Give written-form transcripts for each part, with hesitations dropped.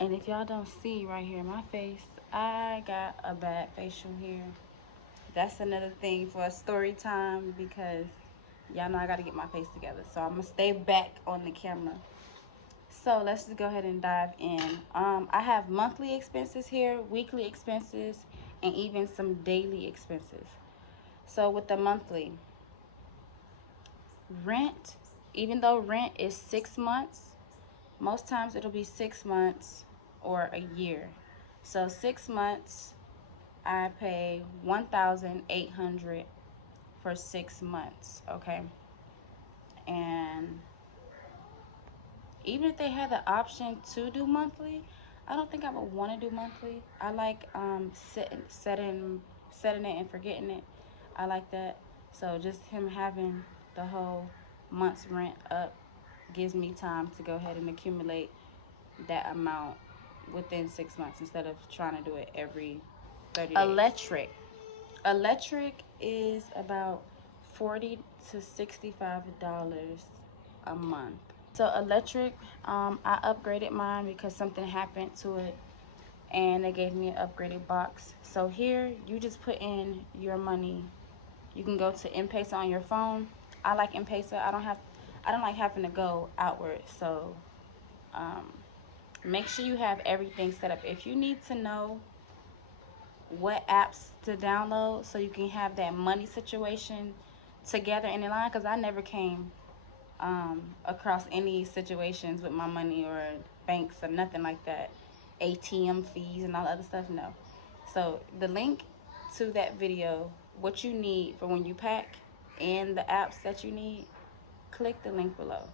And if y'all don't see right here my face, I got a bad facial here. That's another thing for a story time because y'all know I gotta get my face together. So I'm gonna stay back on the camera. So let's just go ahead and dive in. I have monthly expenses here, weekly expenses, and even some daily expenses. So with the monthly, rent, even though rent is 6 months, most times it'll be 6 months or a year. So 6 months, I pay 1,800 for 6 months, okay? And even if they had the option to do monthly, I don't think I would want to do monthly. I like setting it and forgetting it. I like that. So just him having the whole month's rent up gives me time to go ahead and accumulate that amount within 6 months instead of trying to do it every 30 days. Electric is about $40 to $65 a month. So electric, I upgraded mine because something happened to it and they gave me an upgraded box. So here you just put in your money. You can go to M-Pesa on your phone. I like M-Pesa. I don't like having to go outward. So make sure you have everything set up. If you need to know what apps to download so you can have that money situation together in the line, because I never came across any situations with my money or banks or nothing like that, ATM fees and all the other stuff. No. So the link to that video, what you need for when you pack, and the apps that you need, click the link below.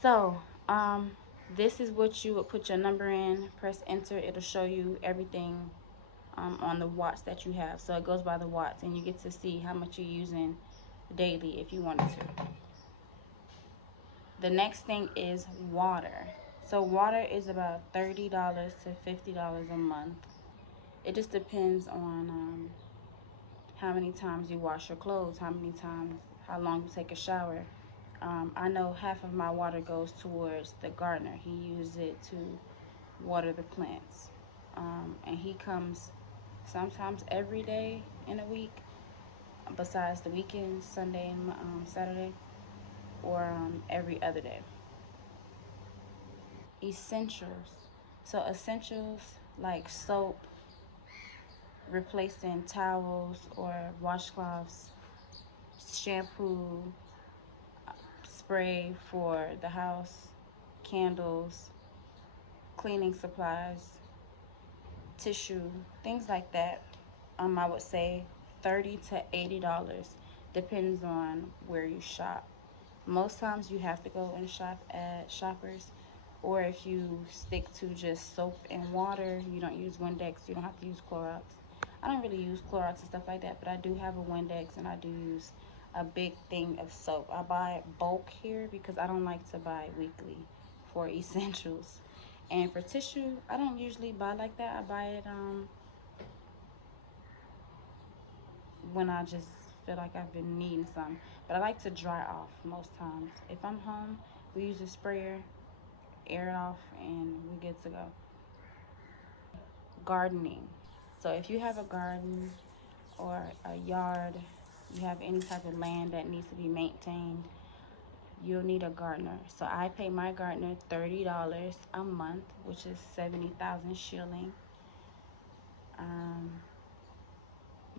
So this is what you would put your number in, press enter, it'll show you everything on the watts that you have. So it goes by the watts and you get to see how much you're using daily if you wanted to. The next thing is water. So water is about $30 to $50 a month. It just depends on how many times you wash your clothes, how long you take a shower. I know half of my water goes towards the gardener. He uses it to water the plants. And he comes sometimes every day in a week, besides the weekends, Sunday and Saturday, or every other day. Essentials. So essentials like soap, replacing towels or washcloths, shampoo, spray for the house, candles, cleaning supplies, tissue, things like that. I would say $30 to $80, depends on where you shop. Most times you have to go and shop at Shoppers, or if you stick to just soap and water, you don't use Windex, you don't have to use Clorox. I don't really use Clorox and stuff like that, but I do have a Windex and I do use a big thing of soap. I buy bulk here because I don't like to buy weekly for essentials. And for tissue, I don't usually buy like that. I buy it when I just feel like I've been needing some. But I like to dry off most times. If I'm home, we use a sprayer, air it off, and we're good to go. Gardening. So if you have a garden or a yard, you have any type of land that needs to be maintained, you'll need a gardener. So I pay my gardener $30 a month, which is 70,000 shilling.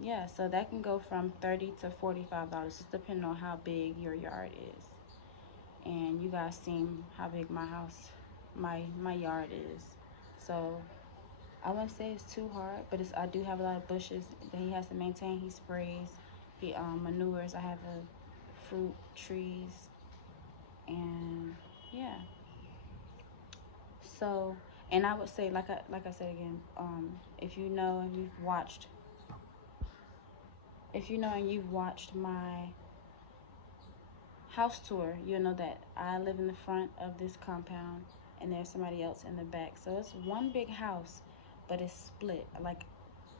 Yeah, so that can go from $30 to $45, just depending on how big your yard is. And you guys seen how big my yard is. So I wouldn't say it's too hard, but I do have a lot of bushes that he has to maintain. He sprays, he manures. I have fruit trees, and yeah. So, and I would say, like I said again, if you know and you've watched, my house tour, you'll know that I live in the front of this compound and there's somebody else in the back. So it's one big house, but it's split. Like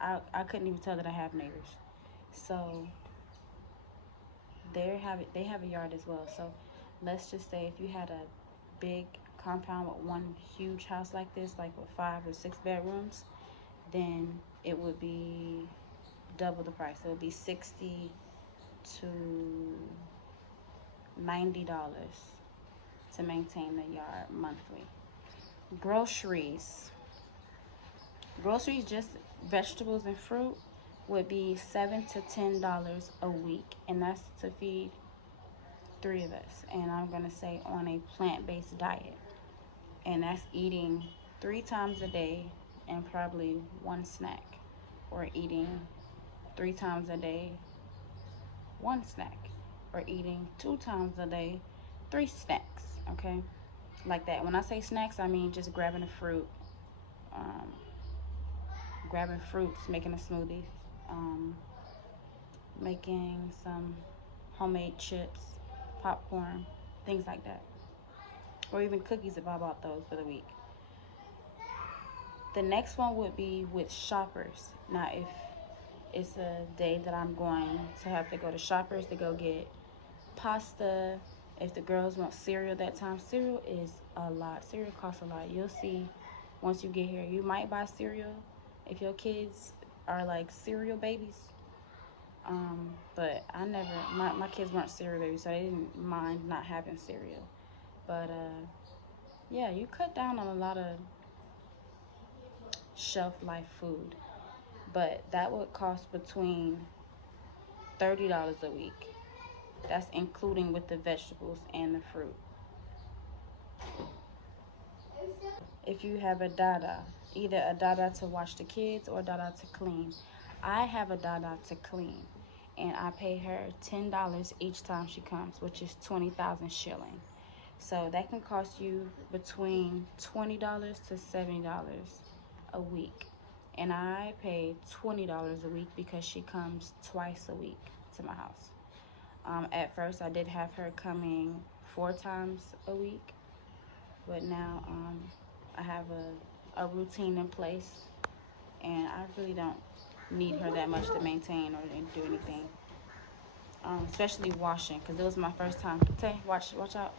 I couldn't even tell that I have neighbors. So they have a yard as well. So let's just say if you had a big compound with one huge house like this, like with 5 or 6 bedrooms, then it would be double the price. It would be $60 to $90 to maintain the yard monthly. Groceries. Groceries, just vegetables and fruit, would be $7 to $10 a week, and that's to feed 3 of us. And I'm gonna say on a plant-based diet, and that's eating 3 times a day and probably 1 snack, or eating 3 times a day 1 snack, or eating 2 times a day 3 snacks. Okay, like that. When I say snacks, I mean just grabbing a fruit, grabbing fruits, making a smoothie, making some homemade chips, popcorn, things like that, or even cookies if I bought those for the week. The next one would be with shoppers. Now, if it's a day that I'm going to have to go to shoppers to go get pasta, if the girls want cereal that time, cereal is a lot. Cereal costs a lot. You'll see once you get here. You might buy cereal if your kids are like cereal babies. But I never, my kids weren't cereal babies, so I didn't mind not having cereal. But yeah, you cut down on a lot of shelf life food. But that would cost between $30 a week. That's including with the vegetables and the fruit. If you have a dada, either a dada to watch the kids or a dada to clean. I have a dada to clean, and I pay her $10 each time she comes, which is 20,000 shilling. So that can cost you between $20 to $70 a week. And I pay $20 a week because she comes twice a week to my house. At first, I did have her coming 4 times a week, but now I have a routine in place, and I really don't need her that much to maintain or do anything, especially washing, because it was my first time. Tay, watch out.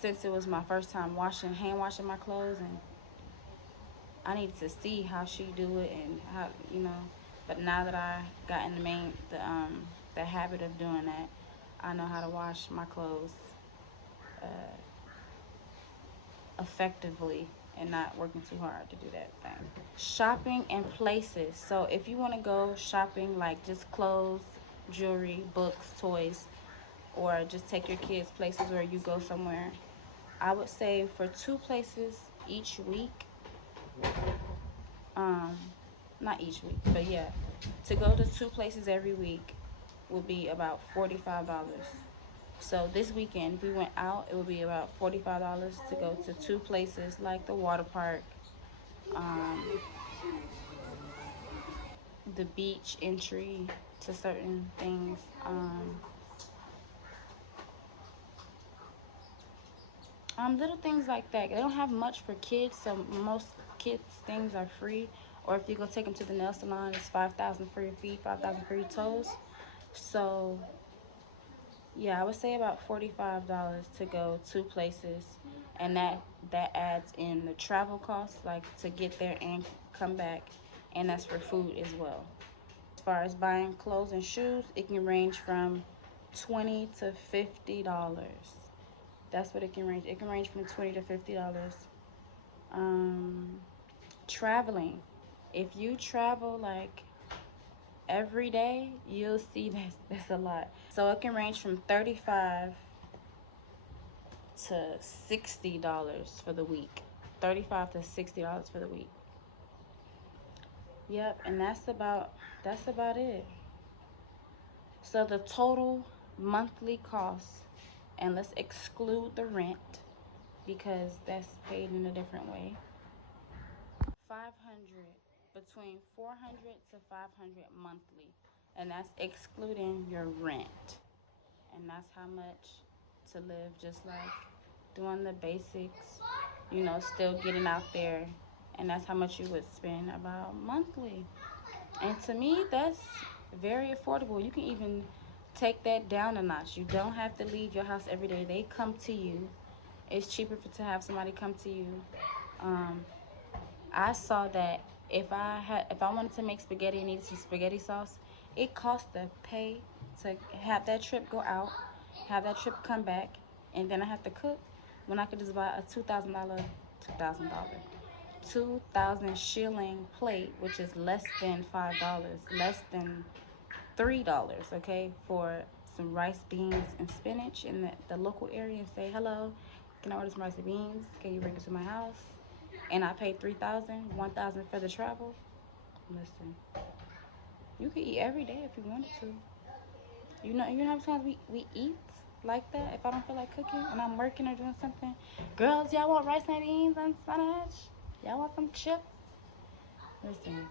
Since it was my first time hand washing my clothes, and I needed to see how she do it and how, but now that I got in the habit of doing that, I know how to wash my clothes effectively and not working too hard to do that thing. Shopping and places. So if you want to go shopping, like just clothes, jewelry, books, toys, or just take your kids places where you go somewhere, I would say for 2 places each week, not each week, but yeah, to go to 2 places every week would be about $45. So this weekend, if we went out, it would be about $45 to go to 2 places, like the water park, the beach entry to certain things, little things like that. They don't have much for kids, so most kids things are free. Or if you go take them to the nail salon, it's 5,000 for your feet, 5,000 for your toes. So yeah, I would say about $45 to go 2 places, and that adds in the travel costs, like to get there and come back, and that's for food as well. As far as buying clothes and shoes, it can range from $20 to $50. That's what it can range. It can range from $20 to $50. Traveling. If you travel like every day, you'll see that's a lot. So it can range from $35 to $60 for the week. $35 to $60 for the week. Yep, and that's about it. So the total monthly cost, and let's exclude the rent because that's paid in a different way. 500, between 400 to 500 monthly, and that's excluding your rent. And that's how much to live, just like doing the basics, still getting out there. And that's how much you would spend about monthly. And to me, that's very affordable. You can even take that down a notch. You don't have to leave your house every day. They come to you. It's cheaper to have somebody come to you. I saw that if I wanted to make spaghetti and needed some spaghetti sauce, it cost to pay to have that trip go out, have that trip come back, and then I have to cook. When I could just buy a $2,000 shilling plate, which is less than $5, less than $3, okay, for some rice, beans, and spinach in the local area, and say, hello, can I order some rice and beans? Can you bring it to my house? And I paid $3,000, $1,000 for the travel. Listen, you could eat every day if you wanted to. You know how many times we eat like that if I don't feel like cooking and I'm working or doing something. Girls, y'all want rice and beans and spinach? Y'all want some chips? Listen,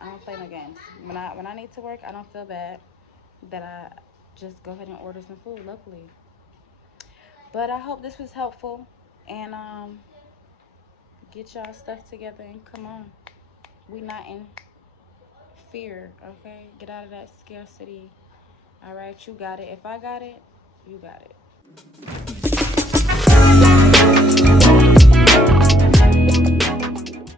I don't play no games. When I need to work, I don't feel bad that I just go ahead and order some food locally. But I hope this was helpful, and get y'all stuff together and come on. We not in fear, okay? Get out of that scarcity. All right, you got it. If I got it, you got it.